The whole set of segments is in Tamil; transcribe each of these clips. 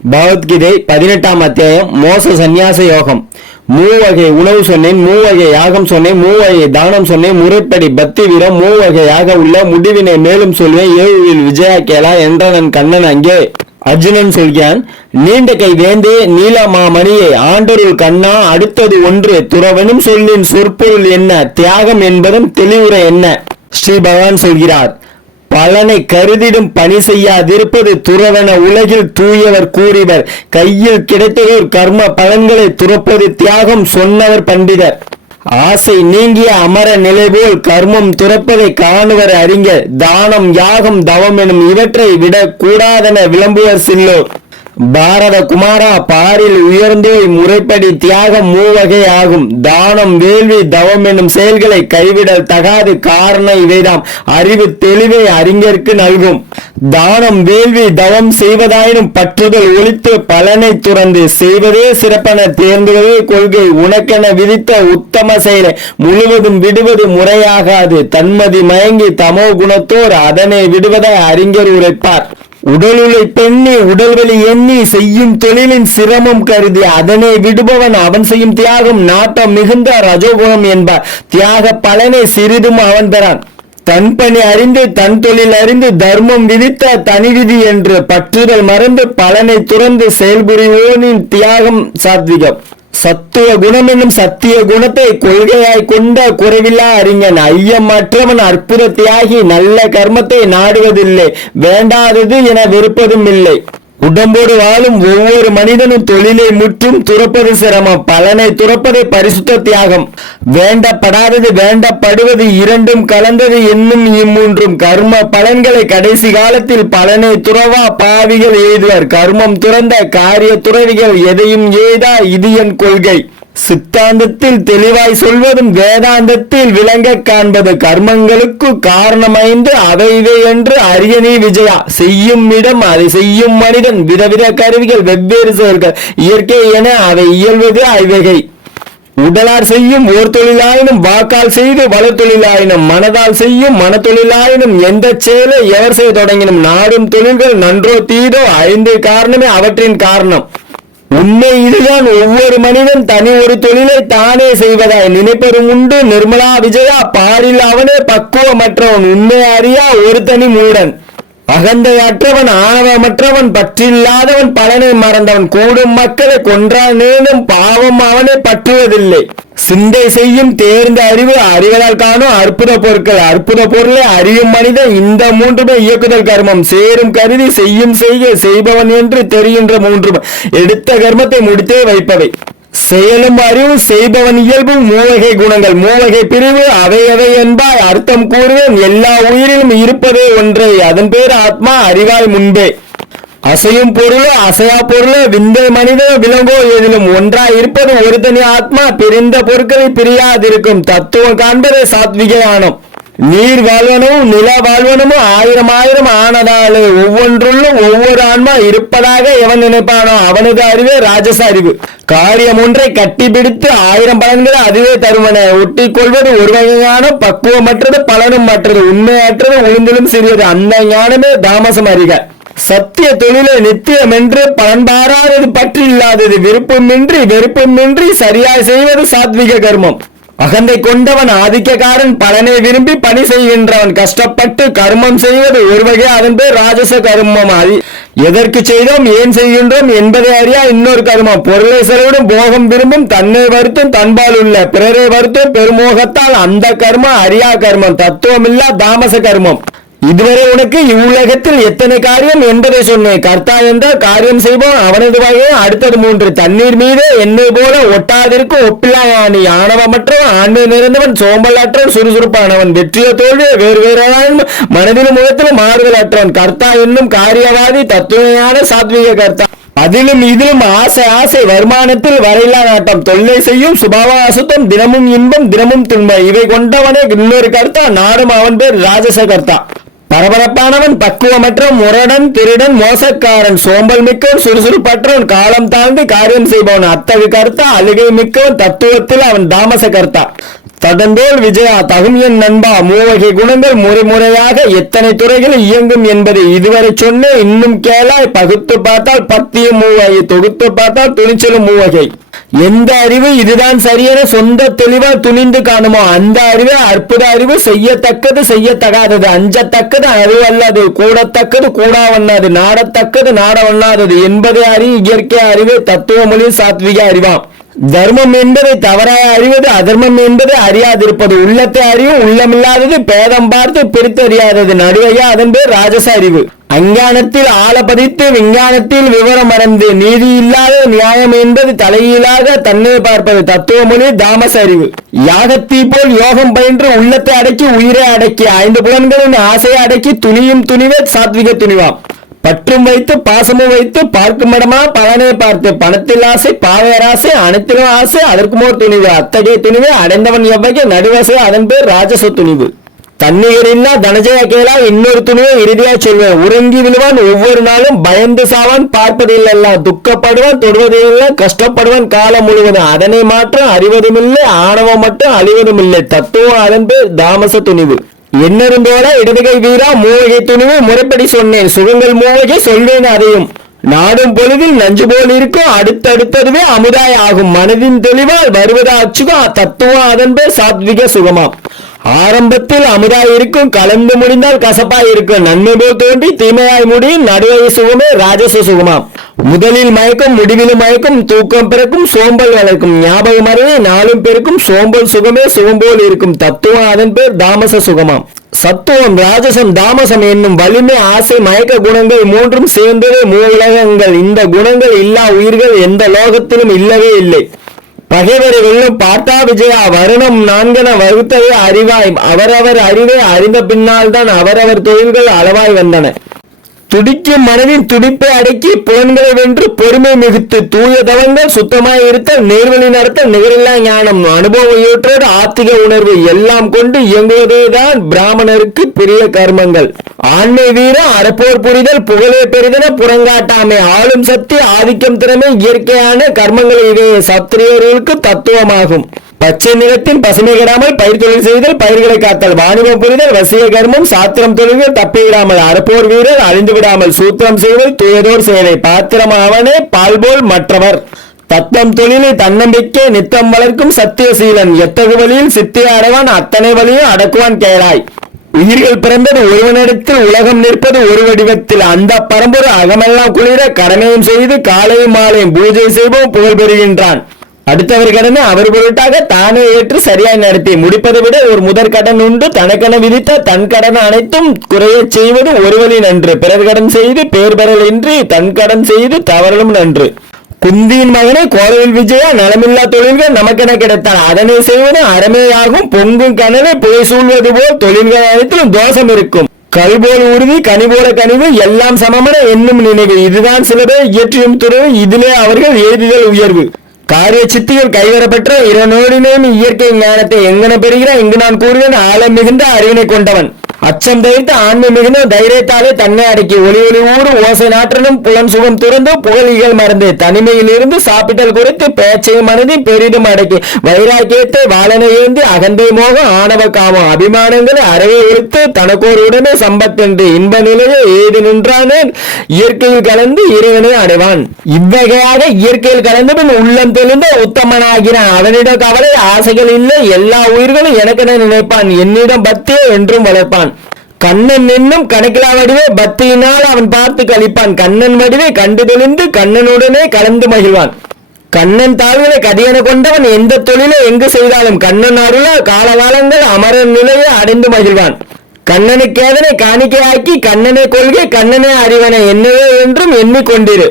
பகவத்கீதை பதினெட்டாம் அத்தியாயம் மோச சந்நியாச யோகம். மூவகை உணவு சொன்னேன் மூவகை யாகம் சொன்னேன் மூவகை தானம் சொன்னேன் முறைப்படி பக்தி வீரம் மூவகையாக உள்ள முடிவினை மேலும் சொல்வேன் ஏழுவில் விஜயா கேளா என்றனன் கண்ணன் அங்கே. அர்ஜுனன் சொல்கிறான் நீண்ட கை வேந்தே நீலமாமணியே ஆண்டருள் கண்ணா அடுத்தது ஒன்று துறவனும் சொல்லின் சொற்பொருள் என்ன தியாகம் என்பதும் தெளிவுரை என்ன? ஸ்ரீ பகவான் சொல்கிறார் பலனை கருதிடும் பணி செய்யாதிருப்பது துறவன உலகில் தூயவர் கூறிவர். கையில் கிடைத்ததோர் கர்ம பலன்களை துறப்பது தியாகம் சொன்னவர் பண்டிதர். ஆசை நீங்கிய அமர நிலை போல் கர்மம் துறப்பதை காணுவர் அறிஞர். தானம் யாகம் தவம் எனும் இவற்றை விட கூடாதென விளம்புவர் சில்லோர். பாரத குமாரா பாரில் உயர்ந்தோய் முறைப்படி தியாகம் மூவகை ஆகும். தானம் வேள்வி தவம் என்னும் செயல்களை கைவிடல் தகாது காரணம் இவைதாம். அறிவு தெளிவை அறிஞருக்கு நல்கும். தானம் வேள்வி தவம் செய்வதாயினும் பற்றுதல் ஒழித்து பலனை துறந்து செய்வதே சிறப்பென தேர்ந்துவதே கொள்கை. உனக்கென விதித்த உத்தம செயலை முழுவதும் விடுவது முறையாகாது. தன்மதி மயங்கி தமோ குணத்தோர் அதனை விடுவதாய் அறிஞர் உரைப்பார். உடலுளை பெண்ணி உடல்வலி எண்ணி செய்யும் தொழிலின் சிரமம் கருதி அதனை விடுபவன் அவன் செய்யும் தியாகம். நாட்டம் மிகுந்த ரஜோகுணம் என்பார். தியாக பலனை சிறிதும் அவன் பெறான். தன் பணி அறிந்து தன் தொழில் அறிந்து தர்மம் விதித்த தனி விதி என்று பற்றுதல் மறந்து பலனை துறந்து செயல்புரிவோனின் தியாகம் சாத்விகம். சத்துவ குணம் என்னும் சத்திய குணத்தை கொள்கையாய் கொண்ட குறைவில்லா அறிஞன் ஐயமற்றவன் அற்புத தியாகி நல்ல கர்மத்தை நாடுவதில்லை வேண்டாதது என வெறுப்பதும் இல்லை. உடம்போடு வாழும் ஒவ்வொரு மனிதனும் தொழிலை முற்றும் துறப்பது சிரமம். பலனை துறப்பதை பரிசுத்த தியாகம். வேண்டப்படாதது வேண்டப்படுவது இரண்டும் கலந்தது என்னும் இம்மூன்றும். கர்ம பலன்களை கடைசி காலத்தில் பலனை துறவா பாவிகள் எய்துவர் கர்மம் துறந்த காரிய துறவிகள் எதையும் எய்தா இது என் கொள்கை. சித்தாந்தத்தில் தெளிவாய் சொல்வதும் வேதாந்தத்தில் விளங்க காண்பது கர்மங்களுக்கு காரணமைந்து அவை இவை என்று அரிய நீ விஜயா. செய்யும் இடம் அதை செய்யும் மனிதன். விதவித கருவிகள் வெவ்வேறு செயல்கள். இயற்கை என அவை இயல்வது ஐவகை. உடலால் செய்யும் ஓர் தொழிலாயினும் வாக்கால் செய்து வள தொழிலாயினும் மனதால் செய்யும் மன தொழிலாயினும் எந்த செயலை எவர் செய்ய தொடங்கினும் நாடும் தொழில்கள் நன்றோ தீதோ ஐந்து காரணமே அவற்றின் காரணம். உண்மை இதுதான் ஒவ்வொரு மனிதன் தனி ஒரு தொழிலை தானே செய்வதாய் நினைப்பரும் உண்டு. நிர்மலா விஜயா பாரில் அவனே பக்குவமற்றவன். உண்மை அறியா ஒரு தனி மூடன். அகந்தையற்றவன் ஆணவமற்றவன் பற்றில்லாதவன் பலனை மறந்தவன் கூடும் மக்களை கொன்றானேனும் பாவம் அவனை பற்றுவதில்லை. சிந்தை செய்யும் தேர்ந்த அறிவு அறிவதால் காணும் அற்புத பொருட்கள் அற்புத பொருளை அறியும் மனிதன் இந்த மூன்றுமே இயக்குதல் கர்மம். சேரும் கருதி செய்யும் செய்ய செய்பவன் என்று தெரிகின்ற மூன்றுமே. எடுத்த கர்மத்தை முடித்தே வைப்பவை. செயலும் அறிவு செய்பவன் இயல்பு மூவகை குணங்கள் மூவகை பிரிவு அவை அவை என்பாய் அர்த்தம் கூறுவேன். எல்லா உயிரிலும் இருப்பதே ஒன்றே. அதன் பேர் ஆத்மா அறிவாய் முன்பே. அசையும் பொருளோ அசையா பொருளோ விந்தை மனிதோ விலங்கோ எதிலும் ஒன்றாய் இருப்பது ஒரு தனி ஆத்மா. பிரிந்த பொருட்களை பிரியாதிருக்கும் தத்துவம் காண்பதே சாத்விக ஆனோம் நீர் வாழ்வனமும் நில வாழ்வனமும் ஆயிரம் ஆயிரம் ஆனதாலே ஒவ்வொன்றுள்ளும் ஒவ்வொரு ஆன்மா இருப்பதாக எவன் நினைப்பானோ அவனது அறிவே ராஜச அறிவு. காரியம் ஒன்றை கட்டிப்பிடித்து ஆயிரம் பலன்களை அதுவே தருவன. ஒட்டி கொள்வது ஒரு வகையான பக்குவமற்றது பலனும் மற்றது. உண்மையற்றது உளுந்திலும் சிறியது. அந்த ஞானமே தாமசம் அறிக. சத்திய தொழிலை நித்தியம் என்று பலன்பாராதது பற்றி இல்லாதது விருப்பமின்றி வெறுப்பமின்றி சரியாய் செய்வது சாத்விக கர்மம். அகந்தை கொண்டவன் ஆதிக்கக்காரன் பலனை விரும்பி பணி செய்கின்றவன். கஷ்டப்பட்டு கர்மம் செய்வது ஒரு வகை அதன் பேர் ராஜச கர்மம் அது எதற்கு செய்தோம் ஏன் செய்கின்றோம் என்பதை அறியா இன்னொரு கர்மம். பொருளை செலவிடும் போகம் விரும்பும் தன்னை வருத்தும் தன்பால் உள்ள பிறரை வருத்தும் பெருமோகத்தால் அந்த கர்மம் அறியா கர்மம். தத்துவமில்லா தாமச கர்மம். இதுவரை உனக்கு இவ்வுலகத்தில் எத்தனை காரியம் என்பதை சொன்னேன். கர்த்தா என்றால் காரியம் செய்வோம் அவனது வகையும் அடுத்தது மூன்று. தண்ணீர் மீது என்னை போல ஒட்டாதிருக்கும் ஒப்பில்லா ஆணவமற்றவன் ஆண்மை நிறைந்தவன் சோம்பலற்றவன் சுறுசுறுப்பானவன். வெற்றியோ தோல்வியோ வேறு வேறான மனதிலும் முகத்திலும் மாறுதல் அற்றவன் கர்த்தா என்னும் காரியவாதி தத்துவமான சாத்விக கர்த்தா. அதிலும் இதிலும் ஆசை ஆசை வருமானத்தில் வரையிலா நாட்டம். தொல்லை செய்யும் சுபாவ அசுத்தம் தினமும் இன்பம் தினமும் துன்பை இவை கொண்டவனே இன்னொரு கர்த்தா நானும் அவன் பேர் ராஜச கர்த்தா. பரபரப்பானவன் பக்குவமற்ற முரடன் திருடன் மோசக்காரன் சோம்பல் மிக்கவன் சுறுசுறுப்பற்றவன் காலம் தாழ்ந்து காரியம் செய்பவன் அத்தகு கர்த்தா அழுகை மிக்கவன் தத்துவத்தில் அவன் தாமச கர்த்தா. தடந்தோல் விஜயா தகும் என் நண்பா மூவகை குணங்கள் முறைமுறையாக எத்தனை துறைகள் இயங்கும் என்பதை இதுவரை சொன்ன இன்னும் கேளாய் பகுத்து பார்த்தால் பத்தியும் மூவகை தொகுத்து பார்த்தால் துணிச்சலும் மூவகை. எந்த அறிவு இதுதான் சரியென சொந்த தெளிவா துணிந்து காணுமோ அந்த அறிவு அற்புத அறிவு செய்யத்தக்கது செய்யத்தகாதது அஞ்சத்தக்கது அறிவு அல்லது கூடத்தக்கது கூடாவண்ணாது நாடத்தக்கது நாடவண்ணாதது என்பதை அறிவு இயற்கை அறிவு தத்துவ மொழி சாத்விக அறிவாம். தர்மம் என்பதை தவறாக அறிவது அதர்மம் என்பதை அறியாதிருப்பது. உள்ளத்தை அறியும் உள்ளமில்லாதது பேதம் பார்த்து பிரித்தறியாதது. நடுவையா அதன் பேர் ராஜச அறிவு அஞ்ஞானத்தில் ஆழப்பதித்து விஞ்ஞானத்தில் விவரம் மறந்து நீதி இல்லாத நியாயம் என்பது தலையிலாக தன்னை பார்ப்பது. தத்துவமொழி தாமச அறிவு யாகத்தீ போல் யோகம் பயின்று உள்ளத்தை அடக்கி உயிரை அடக்கி ஐந்து புலன்களின் ஆசையை அடக்கி துணியும் துணிவே சாத்விக துணிவாம். பற்றும் வைத்து பாசமும் வைத்து பார்க்கும் இடமா பலனை பார்த்து பணத்தில் ஆசை பாவையராசை அனைத்திலும் ஆசை அதற்குமோ துணிவு. அத்தகைய துணிவு அடைந்தவன் எவ்வகை? நடுவசை அதன் பேர் ராஜச துணிவு. தன்னிகர் தனஜய கேளா இன்னொரு துணிவை இறுதியா சொல்வேன். உறங்கி விழுவான் ஒவ்வொரு நாளும் பயந்து சாவான் பார்ப்பதில்லெல்லாம் துக்கப்படுவான் தொடுவதில்லை கஷ்டப்படுவான் காலம் முழுவதும். அதனை மாற்றம் அறிவதுமில்லை ஆணவம் மட்டும் அழிவதுமில்லை. தத்துவம் அதன் பேர் தாமச துணிவு. என்னருந்தோட இடதுகை வீரா மூவகை துணிவு முறைப்படி சொன்னேன். சுகங்கள் மூவகை சொல்வேன் அதையும். நாடும் பொழுதில் நஞ்சு போல் இருக்கும். அடுத்தடுத்ததுவே அமுதாய் ஆகும். மனதின் தெளிவால் வருவதா அச்சுகா தத்துவம் அதன்பே சாத்விக சுகமாம். ஆரம்பத்தில் அமுதாய் இருக்கும் கலந்து முடிந்தால் கசப்பாய் இருக்கும் நன்மை போல் தோன்றி தீமையாய் முடியும் நடுவை சுகமே ராஜச சுகமாம். முதலில் மயக்கம் முடிவிலும் மயக்கம் தூக்கம் பிறக்கும் சோம்பல் வளர்க்கும். ஞாபகம் அறிவு நாளும் பெருக்கும் சோம்பல் சுகமே சுகம்போல் இருக்கும். தத்துவம் அதன் பேர் தாமச சுகமாம். சத்துவம் ராஜசம் தாமசம் என்னும் வலிமை ஆசை மயக்க குணங்கள் மூன்றும் சேர்ந்தவே மூலகங்கள். இந்த குணங்கள் இல்லா உயிர்கள் எந்த லோகத்திலும் இல்லவே இல்லை. பகைவர்களும் பார்த்தா விஜயா வருணம் நான்கன வகுத்தவே அறிவாய். அவரவர் அறிவை அறிந்த பின்னால் தான் அவரவர் தொழில்கள் அளவாய் வந்தன. துடிக்கும் மனதின் துடிப்பை அடக்கி புலன்களை வென்று பொறுமை மிகுத்து தூய தவங்கள் சுத்தமாய் இருத்தல் நேர்வழி நடத்தல் நிகரில்லா ஞானம் அனுபவத்தோடு ஆத்திக உணர்வு எல்லாம் கொண்டு இயங்குவதேதான் பிராமணருக்கு பெரிய கர்மங்கள். ஆண்மை வீரம் அறப்போர் புரிதல் புகழே பெரிதன புறங்காட்டாமை ஆளும் சக்தி ஆதிக்கம் திறமை இயற்கையான கர்மங்கள் இவை சத்திரியர்களுக்கு தத்துவமாகும். பச்சை நிறத்தில் பசுமை கெடாமல் பயிர் தொழில் செய்தல் பயிர்களை காத்தல் வாணிபம் புரிதல் வசிய கர்மம் சாத்திரம் தொழில்கள் தப்பிவிடாமல் அறுப்போர் வீரர் அழிந்து விடாமல் சூத்திரம் செய்தல் துயதோர் சேவை பாத்திரம் அவனே பால்போல் மற்றவர். தத்தம் தொழிலை தன்னம்பிக்கை நித்தம் வளர்க்கும் சத்தியசீலன் எத்தகு வழியில் சித்திய அடைவான் அத்தனை வழியும் அடக்குவான் கேளாய். உயிர்கள் பிறந்தது ஒருவனிடத்தில் உலகம் நிற்பது ஒரு வடிவத்தில் அந்த பரம்பொரு அகமெல்லாம் குளிர கடமையும் செய்து காலையும் மாலையும் பூஜை செய்வோம் புகழ் பெறுகின்றான். அடுத்தவர் கடனை அவர் பொருட்டாக தானே ஏற்று சரியாய் நடத்தி. முடிப்பதை விட ஒரு முதற் கடன் உண்டு. தனக்கென விதித்த தன் கடன் அனைத்தும் குறைய செய்வது ஒரு வழி நன்று. பிறர் கடன் செய்து பேர் பெறல் இன்றி தன் கடன் செய்து தவறலும் நன்று. குந்தியின் மகனை கோவில் விஜயா நலமில்லா தொழில்கள் நமக்கென கிடைத்தால் அதனை செய்வது அறமையாகும். பொங்கும் கனவை புகை சூழ்வது போல் தொழில்கள் அனைத்திலும் தோஷம் இருக்கும். கல்போல் உறுதி கனிபோல கனிவு எல்லாம் சமமன என்னும் நினைவு. இதுதான் சில பேர் இயற்றியும் துறவு. இதிலே அவர்கள் எழுதுதல் உயர்வு. காரிய சித்திகள் கைவரப்பெற்ற இரநோடினேன் இயற்கை ஞானத்தை எங்கன பெறுகிறான் இங்கு நான் கூறுவேன் ஆழம் மிகுந்த அறிவினை கொண்டவன். அச்சம் தவிர்த்து ஆண்மை மிகுந்த தைரியத்தாலே தன்னை அடக்கி ஒளி ஒளி ஊறு ஓசை நாற்றனும் புலன் சுகம் துறந்து புகழிகள் மறந்து தனிமையில் இருந்து சாப்பிட்டல் குறித்து பேச்சையும் மறந்து பெரிதும் அடக்கி வைராக்கியத்தை வாழனை ஏந்தி அகந்தை மோகம் ஆணவ காமம் அபிமானங்களை அறவே ஒழித்து தனக்கோர் உடனே சம்பத்தென்று இன்ப நிலையை ஏது நின்றானே இயற்கையில் கலந்து இறைவனை அடைவான். இவ்வகையாக இயற்கையில் கலந்து பின் உள்ளம் தெளிந்த உத்தமனாகிறான் அவனிடம் கவலை ஆசைகள் இல்லை. எல்லா உயிர்களும் எனக்கென நினைப்பான். என்னிடம் பக்தியை என்றும் வளர்ப்பான். கண்ணன் என்னும் கணக்கிலா வடிவே பக்தியினால் அவன் பார்த்து கழிப்பான் கண்ணன் வடிவே கண்டு தெளிந்து கண்ணனுடனே கலந்து மகிழ்வான். கண்ணன் தாழ்வுகளை கதியன கொண்டவன் எந்த தொழிலை எங்கு செய்தாலும் கண்ணன் அருளால் காலகாலங்கள் அமரன் நிலையை அடைந்து மகிழ்வான். கண்ணனுக்கேதனை காணிக்கையாக்கி கண்ணனை கொள்கை கண்ணனே அறிவனை என்னவே என்றும் எண்ணிக்கொண்டிரு.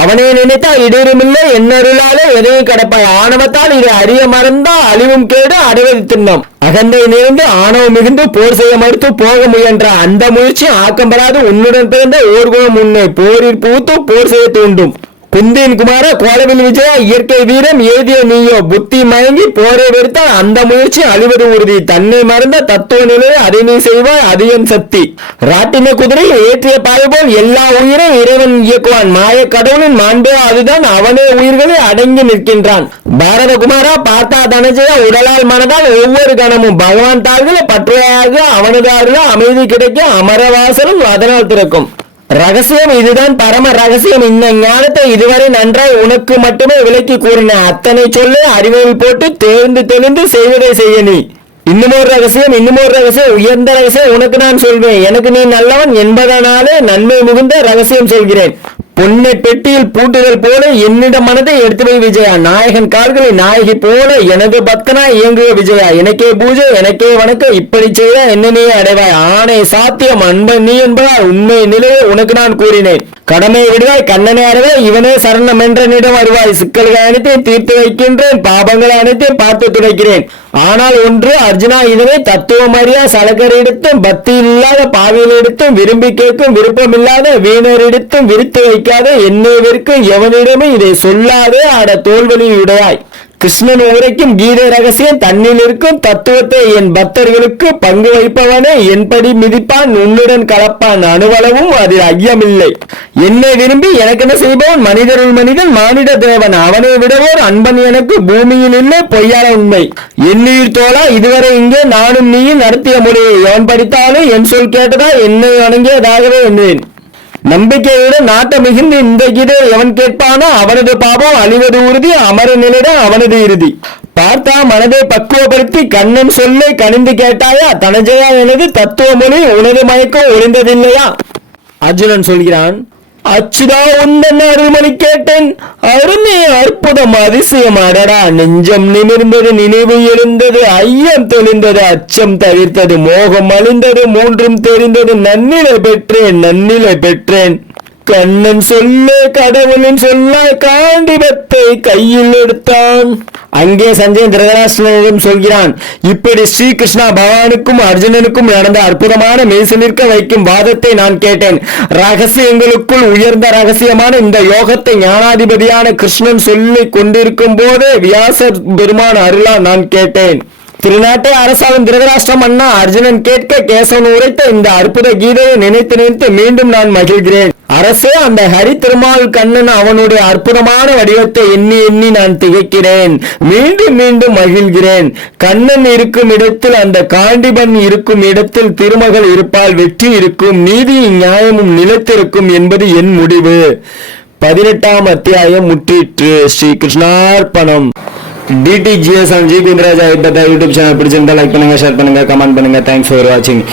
அவனை நினைத்தால் இடருமில்லை என்னருளாலே எதையும் கடப்பாய். ஆணவத்தால் இது அறிய மறந்தா அழிவும் கேடு அடைவது திண்ணம். அகந்தை நிறைந்து ஆணவம் மிகுந்து போர் செய்ய மறுத்து போக முயன்ற அந்த முயற்சி ஆக்கம் பெறாது. உன்னுடன் பிறந்த ஓர்குணம் உன்னை போரில் பூத்து போர் செய்ய தூண்டும். குந்தின் குமார கோலவில் விஜயா இயற்கை வீரம் ஏதிய நீயோ புத்தி மயங்கி போரை வெறுத்தால் அந்த முயற்சி அழிவது உறுதி. தன்னை மறந்த தத்துவ நிலையை அதை நீ செய்வாய் அது என் சக்தி. ராட்டின குதிரை ஏற்றிய பாய் போல் எல்லா உயிரும் இறைவன் இயக்குவான். மாய கடவுளின் மாண்பே அதுதான் அவனே உயிர்களை அடங்கி நிற்கின்றான். பாரத குமாரா பார்த்தா தனஜயா உடலால் மனதால் ஒவ்வொரு கணமும். பகவான் தாள்களை பற்றையாக அவனது அமைதி கிடைக்க அமரவாசலும் அதனால் திறக்கும். ரகசியம் இதுதான் பரம ரகசியம். இந்த ஞானத்தை இதுவரை நன்றாய் உனக்கு மட்டுமே விலக்கி கூறின அத்தனை சொல்லு அறிவை போட்டு தேர்ந்து தெளிந்து செய்வதை செய்ய நீ. இன்னுமொரு ரகசியம் இன்னுமோர் ரகசியம் உயர்ந்த ரகசியம் உனக்கு நான் சொல்வேன். எனக்கு நீ நல்லவன் என்பதனாலே நன்மை மிகுந்த ரகசியம் சொல்கிறேன். பொன்னை பெட்டியில் பூட்டுதல் போல என்னிடம் மனதை எடுத்து வை விஜயா. நாயகன் கால்களை நாயகி போல எனது பக்தனா இயங்குக விஜயா. எனக்கே பூஜை எனக்கே வணக்கம். இப்படி செய்த என்ன நீ அடைவாய். ஆணை சாத்தியம் அன்பன் நீ என்பதால் உண்மை நிலையை உனக்கு நான் கூறினேன். கடமையை விடுவாய் கண்ணனை அறவே இவனே சரணம் என்றனிடம் வருவாய். சிக்கல்கள் அனைத்தையும் தீர்த்து வைக்கின்றேன். பாபங்களை அனைத்தையும் பார்த்து துடைக்கிறேன். ஆனால் ஒன்று அர்ஜுனா இதனை தத்துவம் அறியா சலகர் பக்தி இல்லாத பாவியலிடத்தும் விரும்பி கேட்கும் விருப்பமில்லாத வீணர் எடுத்தும் விரித்து வைக்காத என்னை விற்கும் எவனிடமே இதை சொல்லாதே ஆட தோல்வலி கிருஷ்ணன் உரைக்கும் கீதை ரகசியம் தன்னில் இருக்கும் தத்துவத்தை என் பக்தர்களுக்கு பங்கு வைப்பவனே என்படி மிதிப்பான் உன்னுடன் கலப்பான் அணுவளவும் அதில் ஐயமில்லை. என்னை விரும்பி எனக்கு என்ன செய்பவன்? மனிதருள் மனிதன் மானிட தேவன். அவனை விடவோர் அன்பன் எனக்கு பூமியில் இல்லை பொய்யான உண்மை. என்னுயிர் தோழா இதுவரை இங்கே நானும் நீயும் நடத்திய மொழியை எவன் படித்தாலும் என் சொல் கேட்டதா? என்னை வணங்கியதாகவே எண்ணேன் நம்பிக்கையோட நாட்டை மிகுந்து இந்த கீதை எவன் கேட்பானோ அவனது பாவம் அழிவது உறுதி அமர நிலையிடம் அவனது இறுதி. பார்த்தா மனதை பக்குவப்படுத்தி கண்ணன் சொல்லை கனிந்து கேட்டாயா? தனஜயா எனது தத்துவ மொழி உனது மயக்கம் ஒளிந்ததில்லையா அர்ஜுனன் சொல்கிறான் அச்சுதா உந்தன் அருள்மணி கேட்டேன். அருமை அற்புதம் அதிசயம் அடடா நெஞ்சம் நிமிர்ந்தது நினைவு எழுந்தது ஐயம் தெளிந்தது அச்சம் தவிர்த்தது மோகம் அழிந்தது மூன்றும் தெரிந்தது நன்னிலை பெற்றேன் நன்னிலை பெற்றேன். கண்ணன் சொல்ல கடவுளின் சொல்ல காண்டிபத்தை கையில் எடுத்தான். அங்கே சஞ்சயன் திருதராஷ்டிரனிடம் சொல்கிறான் இப்படி ஸ்ரீகிருஷ்ணா பகவானுக்கும் அர்ஜுனனுக்கும் நடந்த அற்புதமான மெய்சிலிருக்க நிற்க வைக்கும் வாதத்தை நான் கேட்டேன். ரகசியங்களுக்குள் உயர்ந்த ரகசியமான இந்த யோகத்தை ஞானாதிபதியான கிருஷ்ணன் சொல்லிக் கொண்டிருக்கும் போதே வியாச பெருமான அருளா நான் கேட்டேன். திருநாட்டை அரசாங்கம் திருதராஷ்டிரம் அண்ணா அர்ஜுனன் கேட்க கேசவன் உரைத்த இந்த அற்புத கீதையை நினைத்து நினைத்து மீண்டும் நான் மகிழ்கிறேன். அரசே அந்த ஹரி திருமால் கண்ணன் அவனுடைய அற்புதமான வடிவத்தை எண்ணி எண்ணி நான் திகைக்கிறேன். மீண்டும் மீண்டும் மகிழ்கிறேன். கண்ணன் இருக்கும் இடத்தில் அந்த காண்டிபன் இருக்கும் இடத்தில் திருமகள் இருப்பால் வெற்றி இருக்கும் நீதியும் நியாயமும் நிலைத்திருக்கும் என்பது என் முடிவு. பதினெட்டாம் அத்தியாயம் முற்றிற்று. Sri கிருஷ்ணார்பணம் TTDGS and G Kundaraj YouTube channel பிடிச்சிருந்தா லைக் பண்ணுங்க ஷேர் பண்ணுங்க கமெண்ட் பண்ணுங்க. தேங்க்ஸ் ஃபார் வாட்சிங்